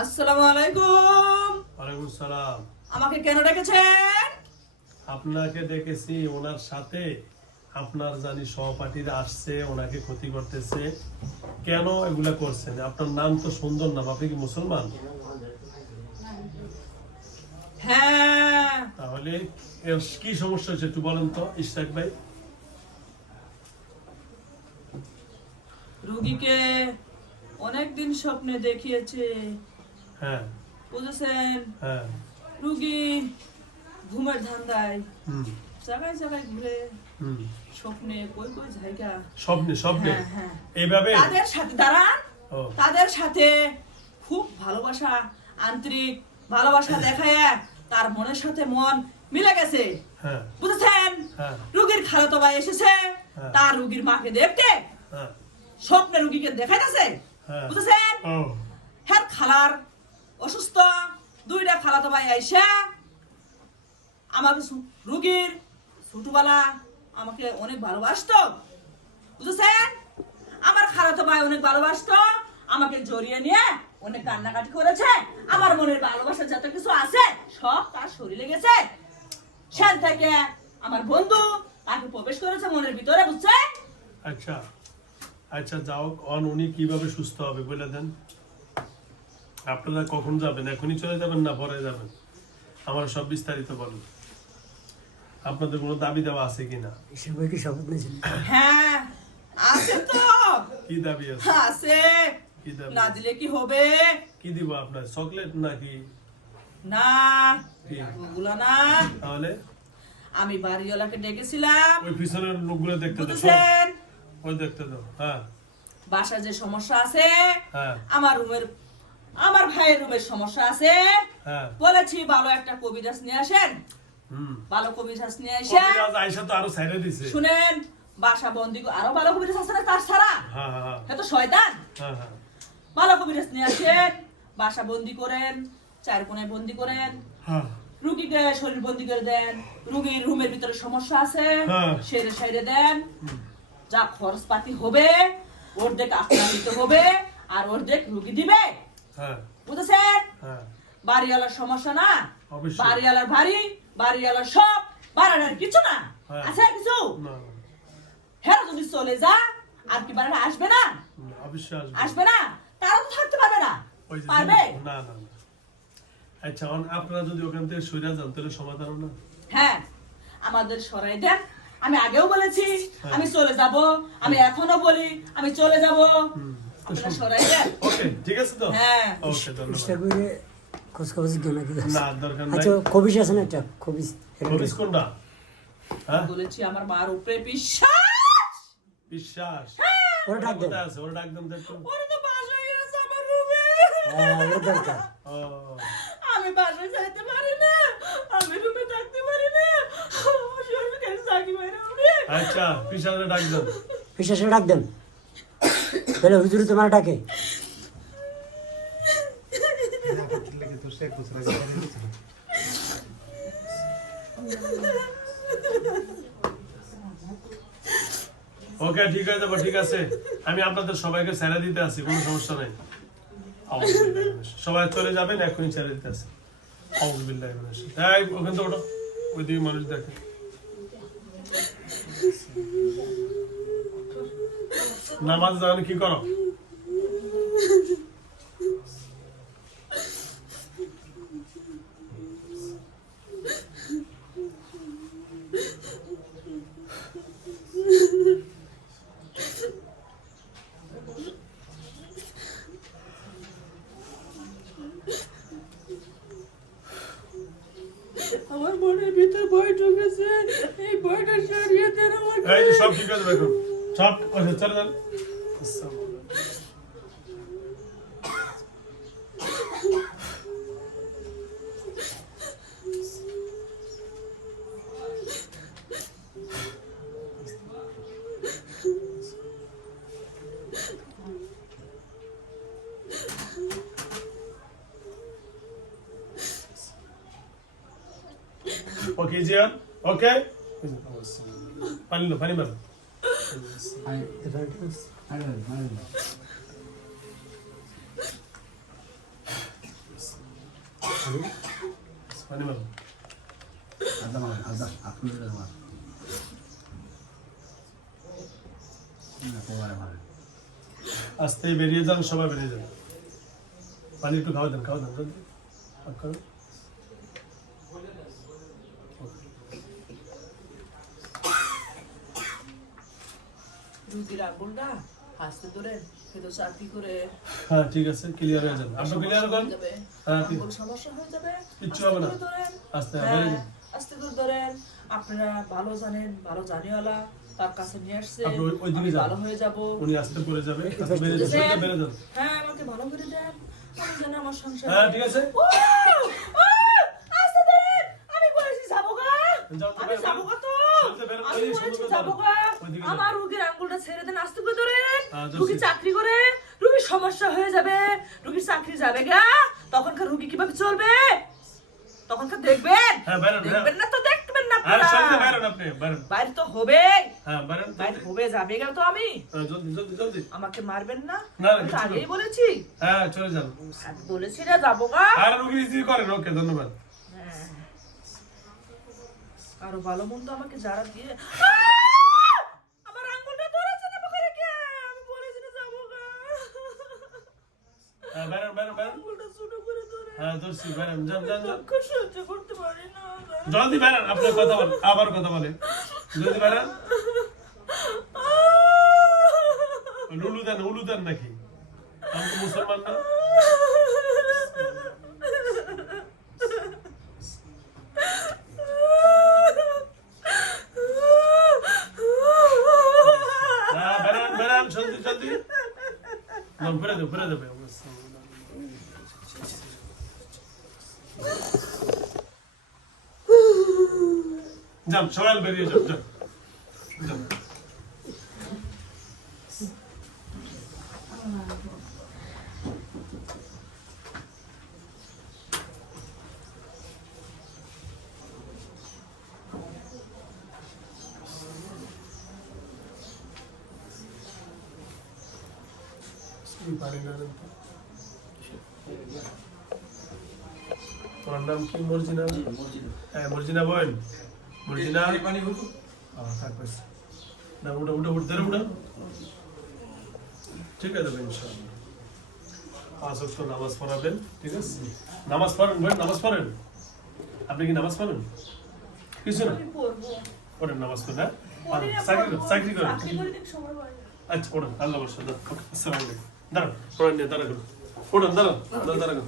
আসসালামু আলাইকুম। ওয়ালাইকুম সালাম। আমাকে কেন ডেকেছেন? আপনাকে ডেকেছি ওনার সাথে আপনার জানি সহপাঠীরা আসছে, ওনাকে ক্ষতি করতেছে। কেন এগুলা করছেন? আপনার নাম তো সুন্দর নাম, আপনি কি মুসলমান? হ্যাঁ। তাহলে এর কি সমস্যা হচ্ছে একটু বলেন তো ইশরাক ভাই। রুগীকে অনেকদিন স্বপ্নে দেখিয়েছে, হ্যাঁ বুঝেছেন? হ্যাঁ। রুগী ঘুমের ধান্দায় হুম জায়গায় জায়গায় ঘুরে হুম। স্বপ্নে কই কই জায়গা। স্বপ্নে স্বপ্নে হ্যাঁ হ্যাঁ। এইভাবে তাদের সাথে দাঁড়ান, ও তাদের সাথে খুব ভালোবাসা, আন্তরিক ভালোবাসা দেখায় তার মনের সাথে মন মিলে গেছে, হ্যাঁ বুঝেছেন? হ্যাঁ রুগীর খালাতো ভাই এসেছে হ্যাঁ। তার রুগীর মাকে দেখতে, হ্যাঁ স্বপ্নে রুগীকে দেখাইতেছে, হ্যাঁ। বুঝেছেন? ও হ্যাঁ, খালার অসুস্থ, দুইটা খালাতো ভাই আইসা আমাকে রুগীর ছোটবেলা আমাকে অনেক ভালোবাসতো, বুঝেছেন? আমার খালাতো ভাই অনেক ভালোবাসতো, আমাকে জড়িয়ে নিয়ে অনেক কান্নাকাটি করেছে। আমার মনের ভালোবাসা যত কিছু আছে সব তার শরীরে গেছে। সেন থেকে আমার বন্ধু তাকে প্রবেশ করেছে মনের ভিতরে, বুঝছেন? আচ্ছা আচ্ছা, যাও উনি কিভাবে সুস্থ হবে বলে দেন। আপনারা কখন যাবেন? এখনই চলে যাবেন না পরে যাবেন? আমার সব বিস্তারিত বলুন। আপনাদের কোনো দাবি দেওয়া আছে কিনা? হ্যাঁ আছে তো, কি দাবি আছে? আছে। কি দাবি? না দিলে কি হবে? কি দিব আপনার? চকলেট নাকি? না, কি? ওগুলা না। তাহলে আমি বাড়িওয়ালাকে ডেকেছিলাম, ওই পিছনের লোকগুলো দেখতে দাও, বুঝেছেন? ওই দেখতে দাও। হ্যাঁ বাসা যে সমস্যা আছে, হ্যাঁ আমার ভাইয়ের রুমের সমস্যা আছে, হ্যাঁ। বলেছি ভালো একটা কবিরাজ নিয়ে আসেন। হুম। ভালো কবিরাজ নিয়ে আসেন। কবিরাজ আয়েশা তো আরো ছাইড়া দিছে। শুনেন, বাসা বন্দি আরো ভালো কবিরাজ আছে না তার ছাড়া? হ্যাঁ হ্যাঁ হ্যাঁ তো শয়তান। হ্যাঁ হ্যাঁ ভালো কবিরাজ নিয়ে আসেন, বাসা বন্দি করেন, চার কোণায় বন্দি করেন, হ্যাঁ। রুগীকে শরীর বন্দি করে দেন। রুগীর রুমের ভিতরে সমস্যা আছে, হ্যাঁ। সেরে সাইরে দেন। যা খরচপাতি হবে অর্ধেক আপনার দিতে হবে আর অর্ধেক রুগী দিবে, হ্যাঁ বুঝেছেন? হ্যাঁ। বাড়িওয়ালার সমস্যা না, অবশ্যই। বাড়িওয়ালার ভারী, বাড়িওয়ালার সব, বাড়ানোর কিছু না। হ্যাঁ। আছে কিছু? না না, হ্যাঁ, যদি চলে যা আর কি বাড়ানো আসবে না? না, অবশ্যই আসবে। আসবে না, তারা তো থাকতে পারবে না। ওই যে পারবে? না না না। আচ্ছা আপনারা যদি ওখান থেকে সইরা যান তাহলে সমাধান না? হ্যাঁ, আমাদের সরাই দেন। আমি আগেও বলেছি হ্যাঁ। আমি চলে যাব, আমি এখনো বলি আমি চলে যাব। আপনারা সরাই দেন। ওকে ঠিক আছে তো? হ্যাঁ। ওকে ধন্যবাদ। না দরকার নাই। আচ্ছা কবিস আছে না একটা কবিস কবিস কোনটা? হ্যাঁ বলেছি আমার মার উপরে বিশ্বাস। বিশ্বাস। ওরা ডাক দেন। কোথায় আছে? ওরা ডাক দেন দেখো। ওরা তো বাসায় আছে আমার রুমে। ওর দরকার ও আমি বাসায় যাইতে পারি না, আমি রুমে থাকতে পারি না। শরীর কাছে থাকি বাইরে উঠে। আচ্ছা পিছনে ডাক দেন। বিশ্বাসে ডাক দেন তাহলে হুজুরি তোমার ডাকে ওকে ঠিক আছে ঠিক আছে। আমি আপনাদের সবাইকে ছেড়ে দিতে আসি, কোনো সমস্যা নাই। সবাই চলে যাবেন, এখনই ছেড়ে দিতে আসি। এই ওখান থেকে ওঠো, ওই দিকে মানুষ দেখে। নামাজ যাবেন কি করো? আমার মনের ভিতর ভয় ঢুকেছে, এই ভয়টা সরিয়ে দেন আমাকে। এই যে সব ঠিক আছে দেখুন, সব চলে যান। ওকে জিয়ান, ওকে পানি লো, পানি মারো। পানি মারো। আস্তে বেরিয়ে যান, সবাই বেরিয়ে যান। পানি একটু খাওয়া দেন, জলদি। আর খাও। রুগীর আঙুলটা হাসতে ধরে কিন্তু চাকরি করে হ্যাঁ ঠিক আছে, ক্লিয়ার হয়ে যাবে। আপনি ক্লিয়ার করেন। যাবে হ্যাঁ ঠিক আঙুল সমস্যা হয়ে যাবে কিচ্ছু আস্তে হবে না। করে ধরেন। আস্তে হ্যাঁ, বেরিয়ে যান। আস্তে করে ধরেন। আপনারা ভালো জানেন, ভালো জানিওয়ালা তার কাছে নিয়ে আসছে। আপনি ওই দিকে আমি যান। ভালো হয়ে যাব। উনি আস্তে পড়ে যাবে, আস্তে বেরিয়ে যান, বুঝেছেন? বেরিয়ে যান। হ্যাঁ, আমাকে ভালো করে দেন। আমি যেন আমার সংসার হ্যাঁ ঠিক আছে। আস্তে দেন। আমি বলেছি যাবো গা। যাও তো, আমি বেরো, যাবো গা তো। চলতে বেরো, আমি ওই বলেছি সুন্দর যাবো করে গা। ওইদিকে যান। আমার রুগীর আঙ্গুলটা ছেড়ে দেন, আস্তে করে ধরেন। হ্যাঁ, ধরছি। রুগী চাকরি করে, রুগীর সমস্যা হয়ে যাবে, রুগীর চাকরি যাবে গা। তখনকার রুগী কিভাবে চলবে? তখনকার দেখবেন? হ্যাঁ, বেরোন, দেখবেন না তো দেখবেন না হ্যাঁ চলতে আপনারা। বেরোন আপনি, বেরোন। বাইরে তো হবে, হ্যাঁ বেরোন, বাইরে হবে যাবে গা তো আমি। হ্যাঁ, জলদি জলদি জলদি। আমাকে মারবেন না? না, আমি তো কিছু না। আগেই বলেছি। হ্যাঁ চলে যান। আমি বলেছি না যাবো গা। আর রুগী রিসিভ করেন। ওকে, ধন্যবাদ। হ্যাঁ। আরো ভালো মন্দ আমাকে যারা দিয়ে আমার আঙ্গুলটা ধরেছে না বকরে কে? আমি বলেছি না যাবো গা। হ্যাঁ বেরোন, বেরোন, বেরোন। আঙ্গুলটা ছোট করে ধরে হ্যাঁ ধরছি, বেরোন, যান যান যান। দুঃখ সহ্য করতে পারি না। জলদি বেরোন, আপনার কথা বলেন, আবার কথা বলেন। জলদি বেরোন। উলু দেন নাকি? আমি তো মুসলমান না। হ্যাঁ বেরোন, বেরোন, জলদি জলদি। ঘুরে দেবে। যান, সবাই বেরিয়ে যান, যান। যান। তোমার নাম কি? মর্জিনা? হ্যাঁ মর্জিনা বোন। মর্জিনা থাকবে না, উঠো উঠো উঠতে উঠো। ঠিক আছে ভাই, ইনশাআল্লাহ 5 ওয়াক্ত নামাজ পড়াবেন, ঠিক আছে? নামাজ পড়েন বোন, নামাজ পড়েন। আপনি কি নামাজ পড়েন? কিছু না, আমি পড়বো। পড়েন, নামাজ পড়েন। হ্যাঁ পড়ি না, চাকরি পড়বো। চাকরি করেন। চাকরি করে দিন, সময় পাই না। আচ্ছা পড়েন, আল্লাহ বর্ষা। আসসালামু আলাইকুম। দাঁড়ান, পড়েন নিয়ে দাঁড়ান, পড়েন, দাঁড়ান দাঁড়ান।